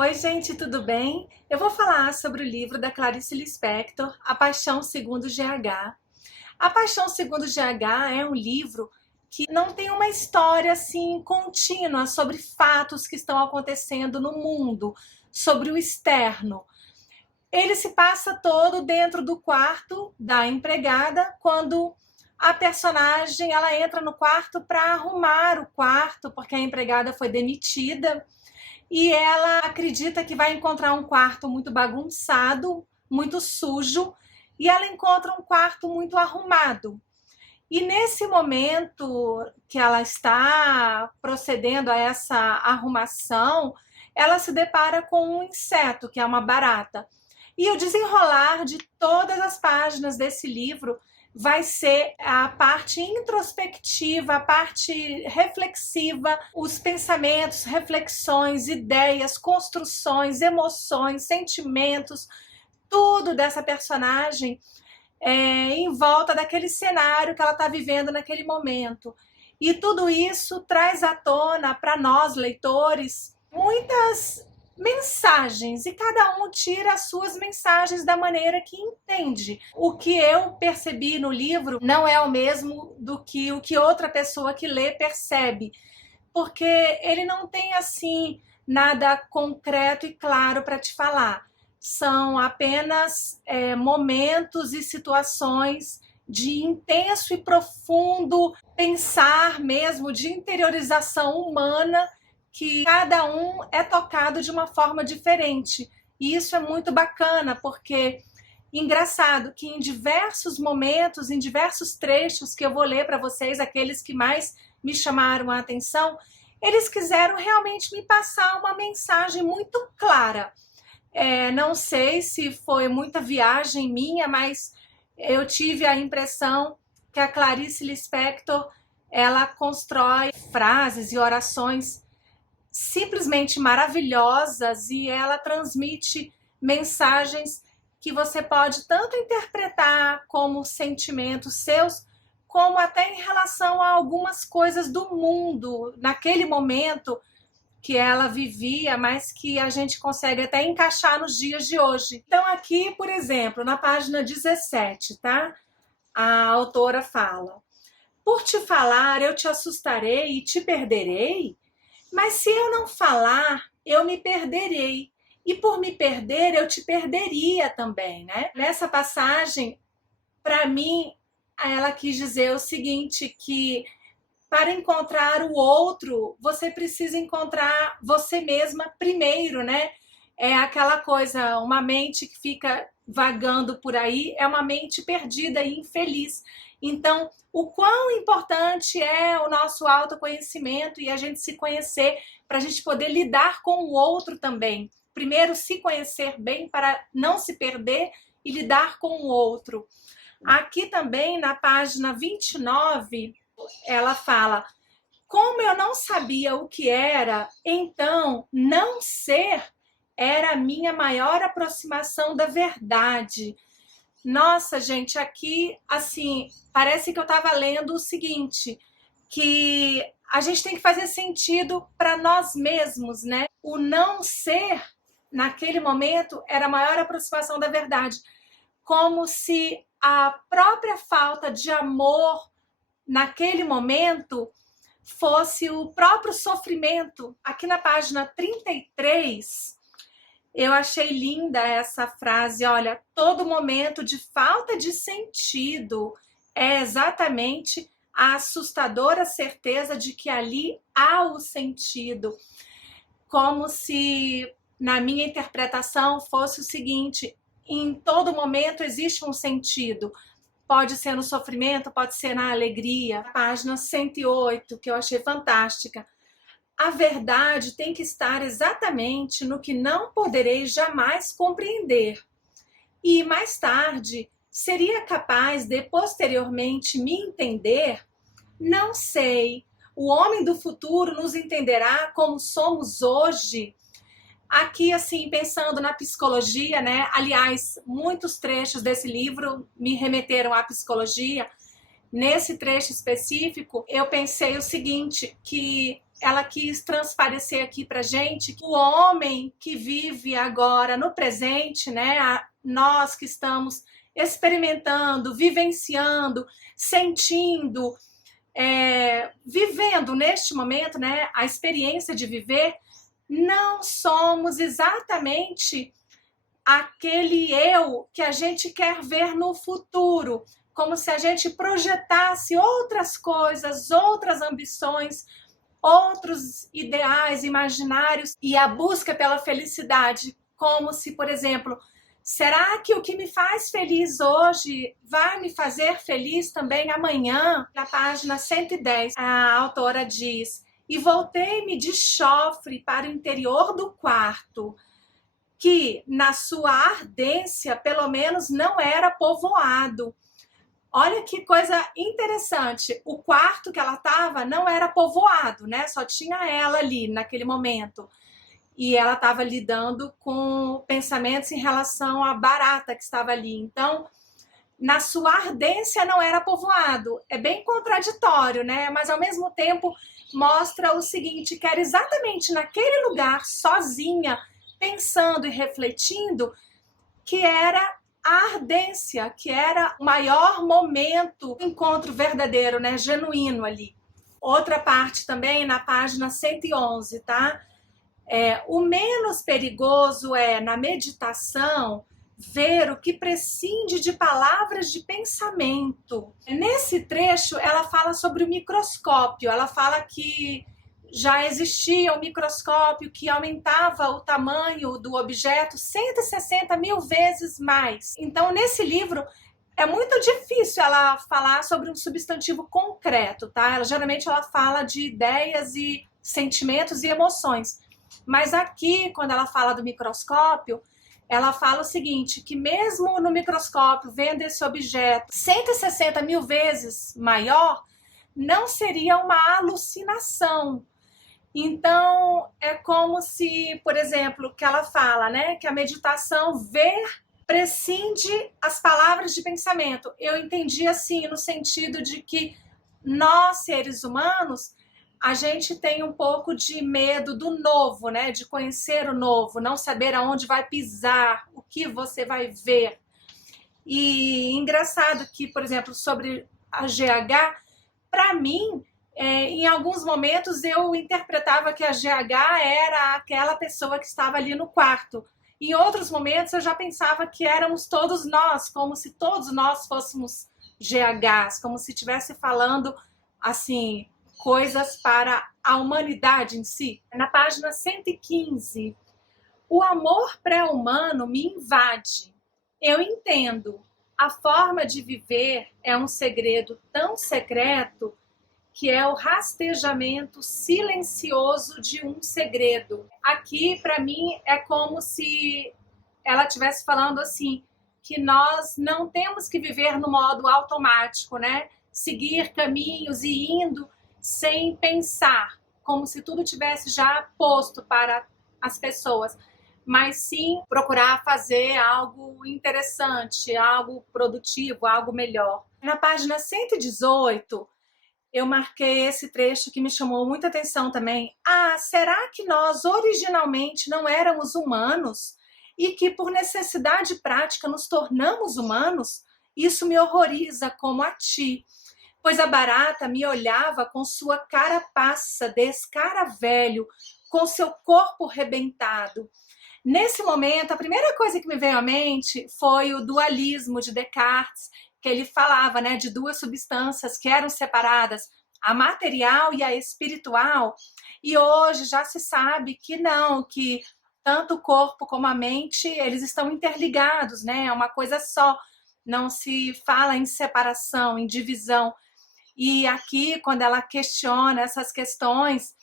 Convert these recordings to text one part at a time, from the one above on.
Oi, gente, tudo bem? Eu vou falar sobre o livro da Clarice Lispector, A Paixão Segundo GH. A Paixão Segundo GH é um livro que não tem uma história assim contínua sobre fatos que estão acontecendo no mundo, sobre o externo. Ele se passa todo dentro do quarto da empregada, quando a personagem ela entra no quarto para arrumar o quarto, porque a empregada foi demitida. E ela acredita que vai encontrar um quarto muito bagunçado, muito sujo, e ela encontra um quarto muito arrumado. E nesse momento que ela está procedendo a essa arrumação, ela se depara com um inseto, que é uma barata. E o desenrolar de todas as páginas desse livro vai ser a parte introspectiva, a parte reflexiva, os pensamentos, reflexões, ideias, construções, emoções, sentimentos, tudo dessa personagem em volta daquele cenário que ela está vivendo naquele momento. E tudo isso traz à tona para nós, leitores, muitas mensagens, e cada um tira as suas mensagens da maneira que entende. O que eu percebi no livro não é o mesmo do que o que outra pessoa que lê percebe, porque ele não tem assim nada concreto e claro para te falar. São apenas momentos e situações de intenso e profundo pensar mesmo, de interiorização humana, que cada um é tocado de uma forma diferente. E isso é muito bacana, porque engraçado que em diversos momentos, em diversos trechos que eu vou ler para vocês, aqueles que mais me chamaram a atenção, eles quiseram realmente me passar uma mensagem muito clara. Não sei se foi muita viagem minha, mas eu tive a impressão que a Clarice Lispector ela constrói frases e orações simplesmente maravilhosas, e ela transmite mensagens que você pode tanto interpretar como sentimentos seus, como até em relação a algumas coisas do mundo, naquele momento que ela vivia, mas que a gente consegue até encaixar nos dias de hoje. Então aqui, por exemplo, na página 17, tá? A autora fala: por te falar, eu te assustarei e te perderei, mas se eu não falar, eu me perderei. E por me perder, eu te perderia também, né? Nessa passagem, para mim, ela quis dizer o seguinte, que para encontrar o outro, você precisa encontrar você mesma primeiro, né? É aquela coisa, uma mente que fica vagando por aí é uma mente perdida e infeliz. Então, o quão importante é o nosso autoconhecimento e a gente se conhecer para a gente poder lidar com o outro também. Primeiro, se conhecer bem para não se perder e lidar com o outro. Aqui também, na página 29, ela fala: como eu não sabia o que era, então não ser era a minha maior aproximação da verdade. Nossa, gente, aqui, assim, parece que eu estava lendo o seguinte, que a gente tem que fazer sentido para nós mesmos, né? O não ser, naquele momento, era a maior aproximação da verdade. Como se a própria falta de amor naquele momento fosse o próprio sofrimento. Aqui na página 33, eu achei linda essa frase, olha: todo momento de falta de sentido é exatamente a assustadora certeza de que ali há o sentido. Como se, na minha interpretação, fosse o seguinte: em todo momento existe um sentido. Pode ser no sofrimento, pode ser na alegria. Página 108, que eu achei fantástica. A verdade tem que estar exatamente no que não poderei jamais compreender. E mais tarde, seria capaz de posteriormente me entender? Não sei. O homem do futuro nos entenderá como somos hoje? Aqui, assim, pensando na psicologia, né? Aliás, muitos trechos desse livro me remeteram à psicologia. Nesse trecho específico, eu pensei o seguinte, que ela quis transparecer aqui pra gente que o homem que vive agora no presente, né, nós que estamos experimentando, vivenciando, sentindo, vivendo neste momento, né, a experiência de viver, não somos exatamente aquele eu que a gente quer ver no futuro, como se a gente projetasse outras coisas, outras ambições, outros ideais imaginários e a busca pela felicidade, como se, por exemplo, será que o que me faz feliz hoje vai me fazer feliz também amanhã? Na página 110, a autora diz: e voltei-me de chofre para o interior do quarto, que na sua ardência pelo menos não era povoado. Olha que coisa interessante, o quarto que ela estava não era povoado, né? Só tinha ela ali naquele momento. E ela estava lidando com pensamentos em relação à barata que estava ali. Então, na sua ardência não era povoado. É bem contraditório, né? Mas ao mesmo tempo mostra o seguinte, que era exatamente naquele lugar, sozinha, pensando e refletindo, que era a ardência, que era o maior momento do encontro verdadeiro, né, genuíno ali. Outra parte também na página 111, tá? O menos perigoso é, na meditação, ver o que prescinde de palavras de pensamento. Nesse trecho, ela fala sobre o microscópio, ela fala que já existia um microscópio que aumentava o tamanho do objeto 160 mil vezes mais. Então, nesse livro, é muito difícil ela falar sobre um substantivo concreto, tá? Geralmente ela fala de ideias e sentimentos e emoções. Mas aqui, quando ela fala do microscópio, ela fala o seguinte, que mesmo no microscópio, vendo esse objeto 160 mil vezes maior, não seria uma alucinação. Então, é como se, por exemplo, que ela fala, né, que a meditação prescinde as palavras de pensamento. Eu entendi assim, no sentido de que nós, seres humanos, a gente tem um pouco de medo do novo, né, de conhecer o novo, não saber aonde vai pisar, o que você vai ver. E engraçado que, por exemplo, sobre a GH, para mim, em alguns momentos eu interpretava que a GH era aquela pessoa que estava ali no quarto. Em outros momentos eu já pensava que éramos todos nós, como se todos nós fôssemos GHs, como se estivesse falando assim coisas para a humanidade em si. Na página 115, o amor pré-humano me invade. Eu entendo. A forma de viver é um segredo tão secreto que é o rastejamento silencioso de um segredo. Aqui, para mim, é como se ela estivesse falando assim, que nós não temos que viver no modo automático, né? Seguir caminhos e indo sem pensar, como se tudo tivesse já posto para as pessoas, mas sim procurar fazer algo interessante, algo produtivo, algo melhor. Na página 118, eu marquei esse trecho que me chamou muita atenção também. Ah, será que nós originalmente não éramos humanos e que por necessidade prática nos tornamos humanos? Isso me horroriza como a ti, pois a barata me olhava com sua carapaça descaravelho, com seu corpo rebentado. Nesse momento, a primeira coisa que me veio à mente foi o dualismo de Descartes, que ele falava, né, de duas substâncias que eram separadas, a material e a espiritual, e hoje já se sabe que não, que tanto o corpo como a mente, eles estão interligados, né, é uma coisa só, não se fala em separação, em divisão. E aqui, quando ela questiona essas questões,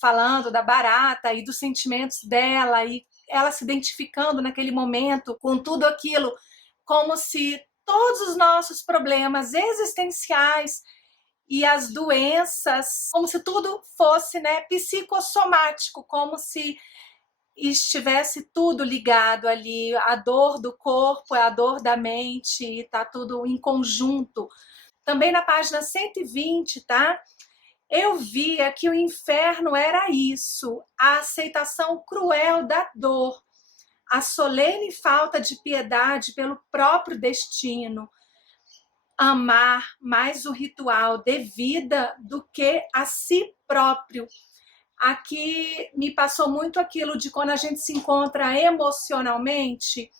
falando da barata e dos sentimentos dela, e ela se identificando naquele momento com tudo aquilo, como se todos os nossos problemas existenciais e as doenças, como se tudo fosse, né, psicossomático, como se estivesse tudo ligado ali, a dor do corpo é a dor da mente, e tá tudo em conjunto. Também na página 120, tá? eu via que o inferno era isso, a aceitação cruel da dor, a solene falta de piedade pelo próprio destino, amar mais o ritual de vida do que a si próprio. Aqui me passou muito aquilo de quando a gente se encontra emocionalmente,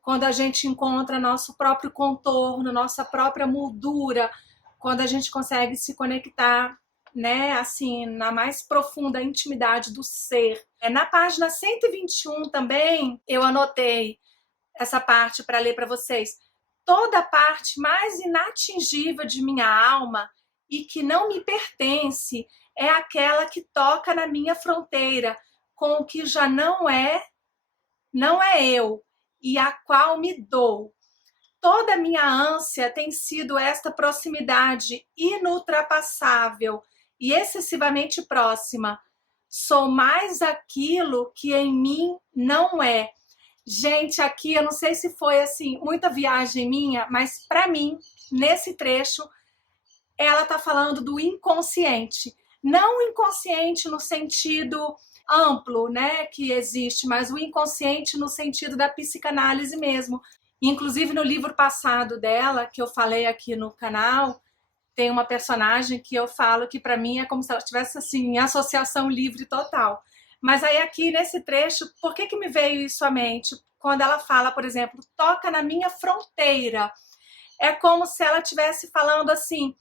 quando a gente encontra nosso próprio contorno, nossa própria moldura, quando a gente consegue se conectar, né, assim, na mais profunda intimidade do ser. Na página 121 também, eu anotei essa parte para ler para vocês. Toda a parte mais inatingível de minha alma e que não me pertence é aquela que toca na minha fronteira com o que já não é eu, e a qual me dou. Toda a minha ânsia tem sido esta proximidade inultrapassável e excessivamente próxima. Sou mais aquilo que em mim não é. Gente, aqui eu não sei se foi assim muita viagem minha, mas para mim, nesse trecho, ela está falando do inconsciente. Não o inconsciente no sentido amplo, né, que existe, mas o inconsciente no sentido da psicanálise mesmo. Inclusive no livro passado dela, que eu falei aqui no canal, tem uma personagem que eu falo que para mim é como se ela estivesse assim em associação livre total. Mas aí aqui nesse trecho, por que me veio isso à mente? Quando ela fala, por exemplo, toca na minha fronteira. É como se ela estivesse falando assim,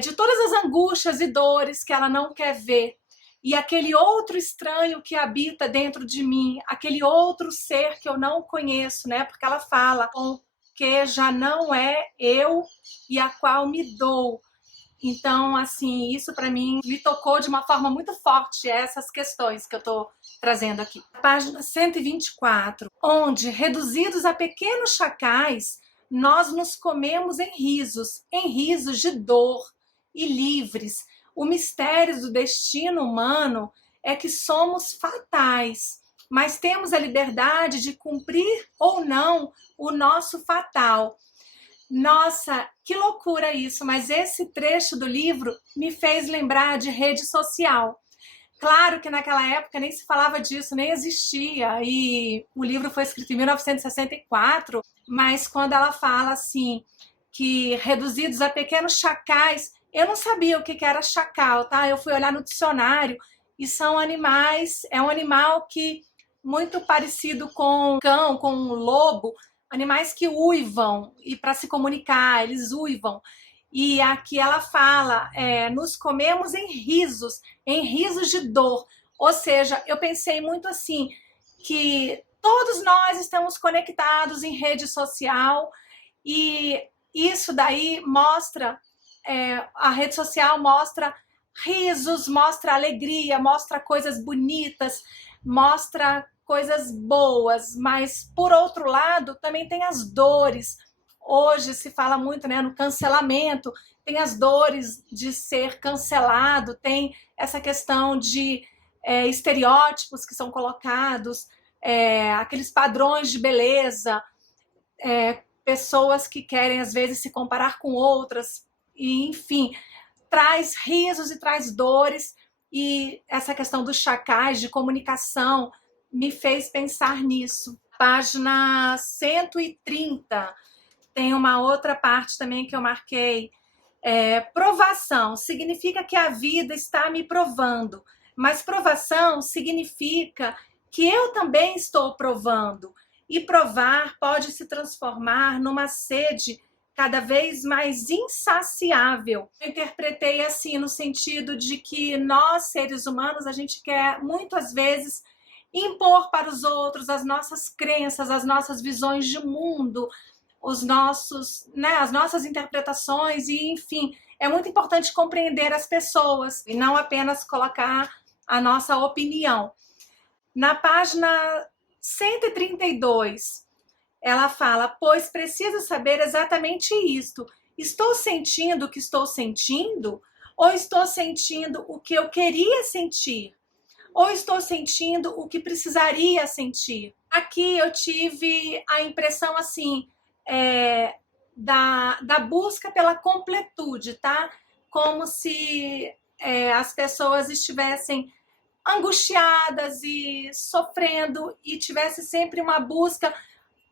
de todas as angústias e dores que ela não quer ver. E aquele outro estranho que habita dentro de mim, aquele outro ser que eu não conheço, né? Porque ela fala com que já não é eu e a qual me dou. Então, assim, isso para mim me tocou de uma forma muito forte, essas questões que eu estou trazendo aqui. Página 124, onde, reduzidos a pequenos chacais, nós nos comemos em risos de dor e livres. O mistério do destino humano é que somos fatais, mas temos a liberdade de cumprir ou não o nosso fatal. Nossa, que loucura isso, mas esse trecho do livro me fez lembrar de rede social. Claro que naquela época nem se falava disso, nem existia, e o livro foi escrito em 1964, mas quando ela fala assim, que reduzidos a pequenos chacais, eu não sabia o que era chacal, tá? Eu fui olhar no dicionário e são animais, é um animal que muito parecido com um cão, com um lobo, animais que uivam e para se comunicar, eles uivam. E aqui ela fala, nos comemos em risos de dor. Ou seja, eu pensei muito assim, que todos nós estamos conectados em rede social e isso daí mostra, a rede social mostra risos, mostra alegria, mostra coisas bonitas, mostra coisas boas, mas por outro lado também tem as dores. Hoje se fala muito, né, no cancelamento, tem as dores de ser cancelado, tem essa questão de estereótipos que são colocados, aqueles padrões de beleza, pessoas que querem às vezes se comparar com outras, e enfim, traz risos e traz dores, e essa questão dos chacais de comunicação me fez pensar nisso. Página 130, tem uma outra parte também que eu marquei. Provação significa que a vida está me provando, mas provação significa que eu também estou provando. E provar pode se transformar numa sede cada vez mais insaciável. Eu interpretei assim no sentido de que nós, seres humanos, a gente quer muitas vezes impor para os outros as nossas crenças, as nossas visões de mundo, os nossos, né, as nossas interpretações e, enfim, é muito importante compreender as pessoas e não apenas colocar a nossa opinião. Na página 132, ela fala, pois preciso saber exatamente isto. Estou sentindo o que estou sentindo? Ou estou sentindo o que eu queria sentir? Ou estou sentindo o que precisaria sentir? Aqui eu tive a impressão assim, da busca pela completude, tá? Como se as pessoas estivessem angustiadas e sofrendo e tivesse sempre uma busca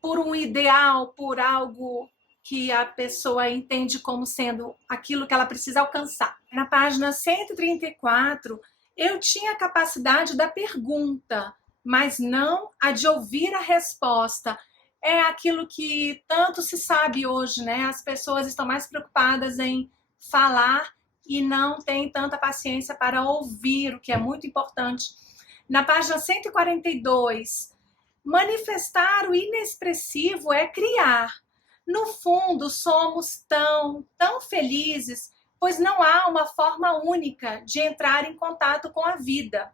por um ideal, por algo que a pessoa entende como sendo aquilo que ela precisa alcançar. Na página 134, eu tinha a capacidade da pergunta, mas não a de ouvir a resposta. É aquilo que tanto se sabe hoje, né? As pessoas estão mais preocupadas em falar e não têm tanta paciência para ouvir, o que é muito importante. Na página 142, manifestar o inexpressivo é criar. No fundo, somos tão felizes, pois não há uma forma única de entrar em contato com a vida.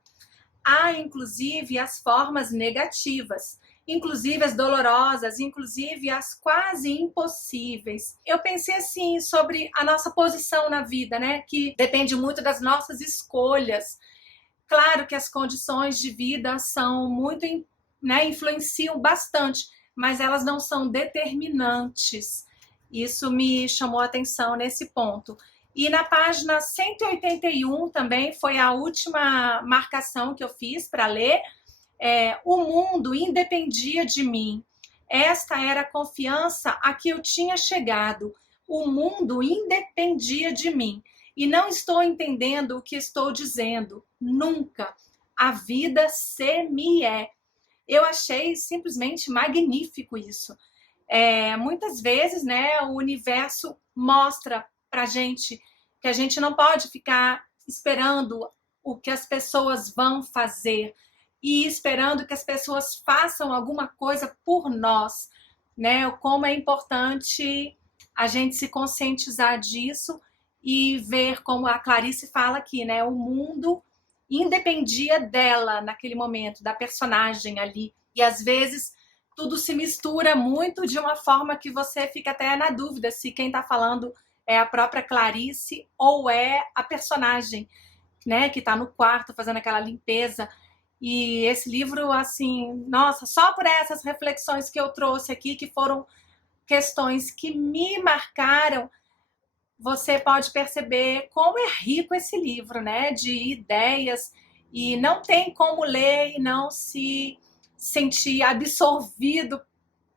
Há, inclusive, as formas negativas, inclusive as dolorosas, inclusive as quase impossíveis. Eu pensei assim sobre a nossa posição na vida, né? Que depende muito das nossas escolhas. Claro que as condições de vida são muito, né, influenciam bastante, mas elas não são determinantes. Isso me chamou a atenção nesse ponto. E na página 181 também foi a última marcação que eu fiz para ler. O mundo independia de mim. Esta era a confiança a que eu tinha chegado. O mundo independia de mim. E não estou entendendo o que estou dizendo. Nunca. A vida se-me-é. Eu achei simplesmente magnífico isso. Muitas vezes, né, o universo mostra pra gente que a gente não pode ficar esperando o que as pessoas vão fazer e esperando que as pessoas façam alguma coisa por nós, né? Como é importante a gente se conscientizar disso e ver como a Clarice fala aqui, né? O mundo independia dela naquele momento, da personagem ali. E às vezes tudo se mistura muito de uma forma que você fica até na dúvida se quem está falando é a própria Clarice ou é a personagem, né, que está no quarto fazendo aquela limpeza. E esse livro, assim, nossa, só por essas reflexões que eu trouxe aqui, que foram questões que me marcaram, você pode perceber como é rico esse livro, né, de ideias, e não tem como ler e não se sentir absorvido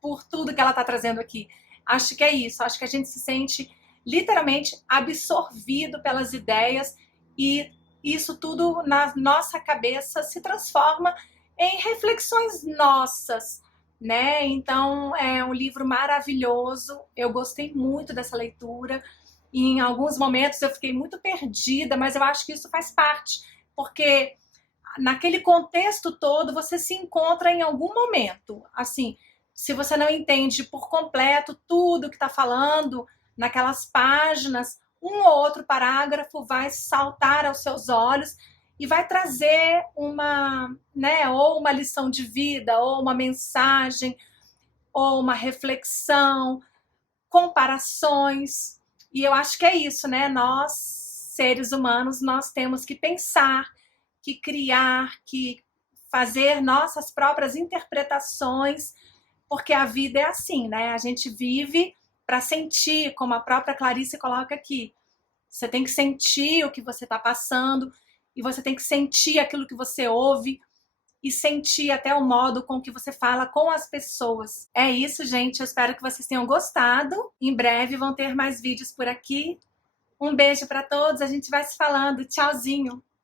por tudo que ela está trazendo aqui. Acho que é isso, acho que a gente se sente literalmente absorvido pelas ideias e isso tudo na nossa cabeça se transforma em reflexões nossas, né? Então é um livro maravilhoso, eu gostei muito dessa leitura. E em alguns momentos eu fiquei muito perdida, mas eu acho que isso faz parte, porque naquele contexto todo você se encontra em algum momento. Assim, se você não entende por completo tudo que está falando naquelas páginas, um ou outro parágrafo vai saltar aos seus olhos e vai trazer uma, né, ou uma lição de vida, ou uma mensagem, ou uma reflexão, comparações. E eu acho que é isso, né? Nós, seres humanos, nós temos que pensar, que criar, que fazer nossas próprias interpretações, porque a vida é assim, né? A gente vive para sentir, como a própria Clarice coloca aqui. Você tem que sentir o que você está passando e você tem que sentir aquilo que você ouve e sentir até o modo com que você fala com as pessoas. É isso, gente. Eu espero que vocês tenham gostado. Em breve vão ter mais vídeos por aqui. Um beijo para todos. A gente vai se falando. Tchauzinho.